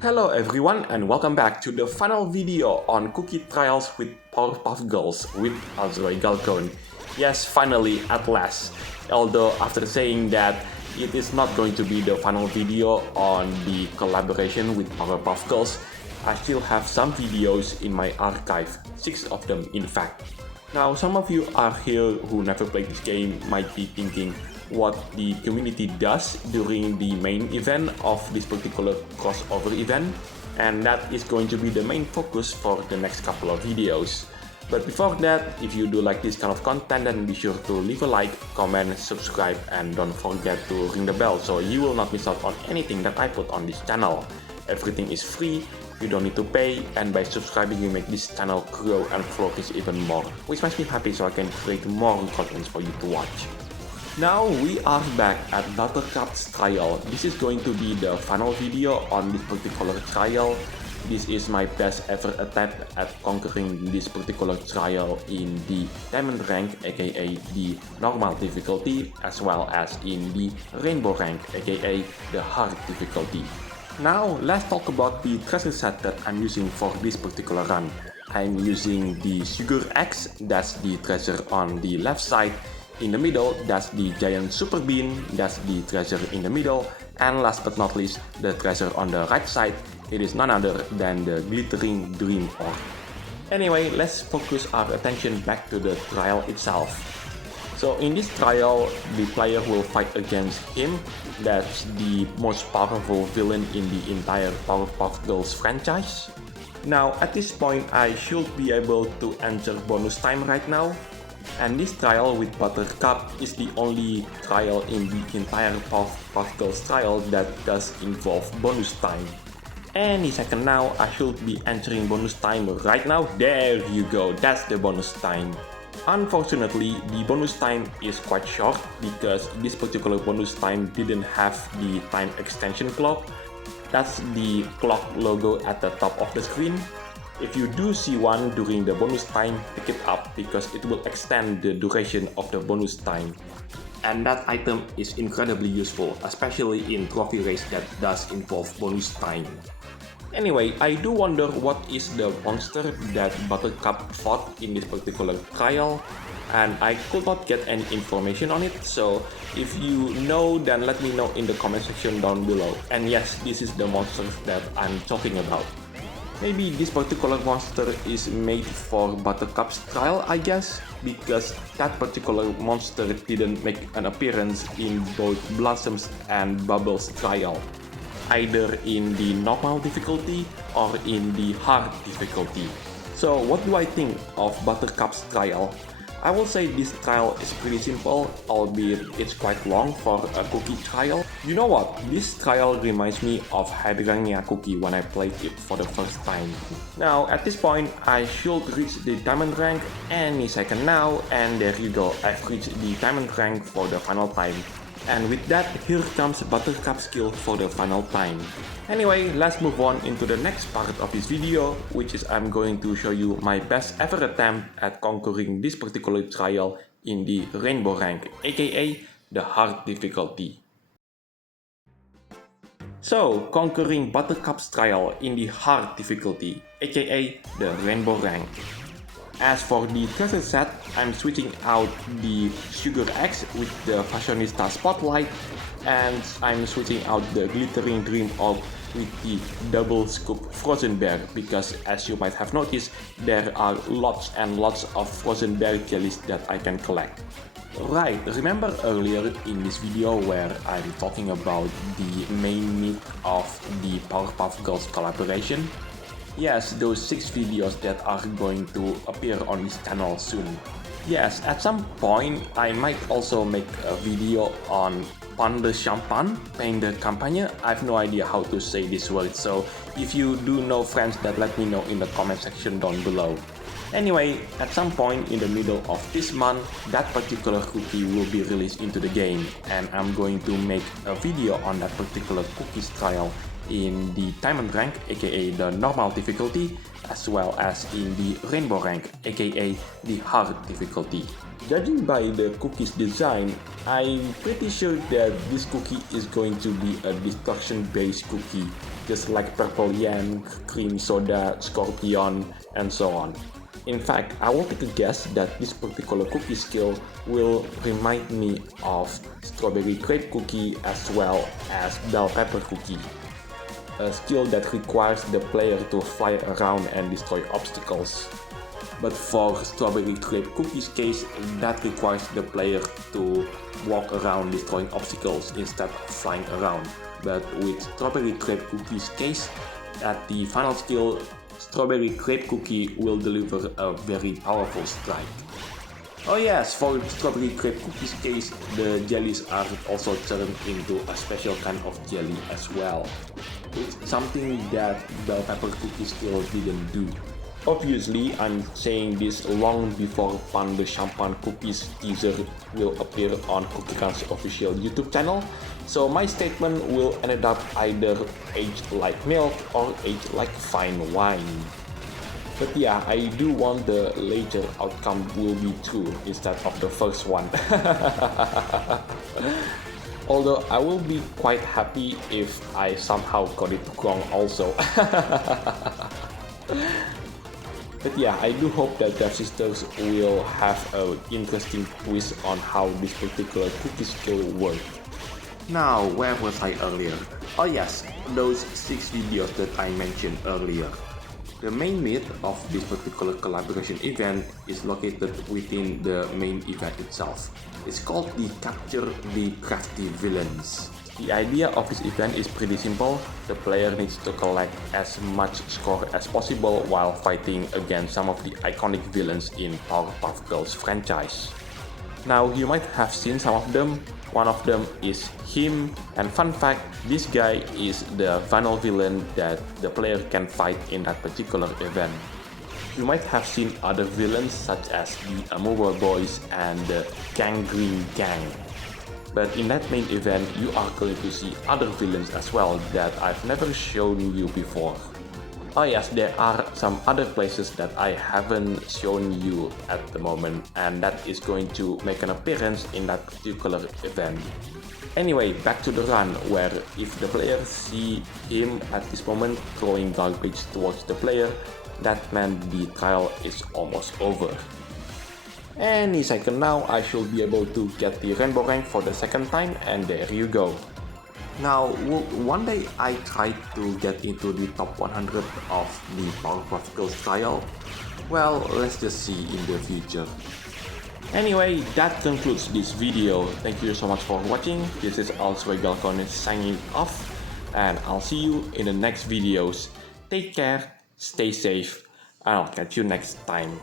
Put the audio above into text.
Hello everyone and welcome back to the final video on cookie trials with Powerpuff Girls with Azroy Galcone. Yes, finally, at last. Although after saying that it is not going to be the final video on the collaboration with Powerpuff Girls, I still have some videos in my archive, 6 of them in fact. Now some of you are here who never played this game might be thinking what the community does during the main event of this particular crossover event, and that is going to be the main focus for the next couple of videos. But before that, if you do like this kind of content, then be sure to leave a like, comment, subscribe, and don't forget to ring the bell so you will not miss out on anything that I put on this channel. Everything is free, you don't need to pay, and by subscribing you make this channel grow and flourish even more, which makes me happy so I can create more content for you to watch. Now we are back at Buttercup's trial. This is going to be the final video on this particular trial. This is my best ever attempt at conquering this particular trial in the diamond rank, aka the normal difficulty, as well as in the rainbow rank, aka the hard difficulty. Now let's talk about the treasure set that I'm using for this particular run. I'm using the Sugar X, that's the treasure on the left side. In the middle, that's the giant super bean, that's the treasure in the middle, and last but not least, the treasure on the right side, it is none other than the glittering dream orb. Anyway, let's focus our attention back to the trial itself. So in this trial, the player will fight against him, that's the most powerful villain in the entire Powerpuff Girls franchise. Now at this point, I should be able to enter bonus time right now. And this trial with Buttercup is the only trial in the entire Powerpuff Girls trial that does involve bonus time. Any second now, I should be entering bonus time right now. There you go, that's the bonus time. Unfortunately, the bonus time is quite short because this particular bonus time didn't have the time extension clock. That's the clock logo at the top of the screen. If you do see one during the bonus time, pick it up because it will extend the duration of the bonus time. And that item is incredibly useful, especially in trophy race that does involve bonus time. Anyway, I do wonder what is the monster that Buttercup fought in this particular trial, and I could not get any information on it, so if you know, then let me know in the comment section down below. And yes, this is the monster that I'm talking about. Maybe this particular monster is made for Buttercup's trial, I guess, because that particular monster didn't make an appearance in both Blossom's and Bubble's trial, either in the normal difficulty or in the hard difficulty. So what do I think of Buttercup's trial? I will say this trial is pretty simple, albeit it's quite long for a cookie trial. You know what, this trial reminds me of Hydrangea Cookie when I played it for the first time. Now at this point, I should reach the diamond rank any second now, and there you go, I've reached the diamond rank for the final time. And with that, here comes Buttercup's skill for the final time. Anyway, let's move on into the next part of this video, which is I'm going to show you my best ever attempt at conquering this particular trial in the rainbow rank, aka the hard difficulty. So, conquering Buttercup's trial in the hard difficulty, aka the rainbow rank. As for the treasure set, I'm switching out the Sugar X with the Fashionista Spotlight, and I'm switching out the Glittering Dream Orb with the Double Scoop Frozen Bear, because as you might have noticed, there are lots and lots of Frozen Bear jellies that I can collect. Right, remember earlier in this video where I'm talking about the main meat of the Powerpuff Girls collaboration? Yes, those 6 videos that are going to appear on this channel soon. Yes, at some point, I might also make a video on Pan de Champagne, Pain de Campagne. I have no idea how to say this word, so if you do know French, then let me know in the comment section down below. Anyway, at some point in the middle of this month, that particular cookie will be released into the game, and I'm going to make a video on that particular cookies trial in the diamond rank, aka the normal difficulty, as well as in the rainbow rank, aka the hard difficulty. Judging by the cookie's design, I'm pretty sure that this cookie is going to be a destruction-based cookie, just like Purple Yam, Cream Soda, Scorpion, and so on. In fact, I will take a guess that this particular cookie skill will remind me of Strawberry Crepe Cookie as well as Bell Pepper Cookie. A skill that requires the player to fly around and destroy obstacles. But for Strawberry Crepe Cookie's case, that requires the player to walk around destroying obstacles instead of flying around. But with Strawberry Crepe Cookie's case, at the final skill, Strawberry Crepe Cookie will deliver a very powerful strike. Oh yes, for Strawberry Crepe Cookie's case, the jellies are also turned into a special kind of jelly as well. It's something that Bell Pepper Cookie still didn't do. Obviously, I'm saying this long before Pan the Champagne Cookies teaser will appear on CookieRun's official YouTube channel, so my statement will end up either aged like milk or aged like fine wine. But yeah, I do want the later outcome will be true instead of the first one. Although I will be quite happy if I somehow got it wrong also. But yeah, I do hope that Devsisters will have an interesting twist on how this particular cookie skill works. Now, where was I earlier? Oh yes, those 6 videos that I mentioned earlier. The main meat of this particular collaboration event is located within the main event itself. It's called the Capture the Crafty Villains. The idea of this event is pretty simple. The player needs to collect as much score as possible while fighting against some of the iconic villains in Powerpuff Girls franchise. Now, you might have seen some of them. One of them is him, and fun fact, this guy is the final villain that the player can fight in that particular event. You might have seen other villains such as the Amoeba Boys and the Gangrene Gang. But in that main event, you are going to see other villains as well that I've never shown you before. Oh yes, there are some other places that I haven't shown you at the moment, and that is going to make an appearance in that particular event. Anyway, back to the run, where if the player see him at this moment throwing garbage towards the player, that meant the trial is almost over. Any second now, I should be able to get the rainbow rank for the second time, and there you go. Now, one day I tried to get into the top 100 of the Powerpuff Girls trial? Well, let's just see in the future. Anyway, that concludes this video. Thank you so much for watching. This is Galcon signing off, and I'll see you in the next videos. Take care, stay safe, and I'll catch you next time.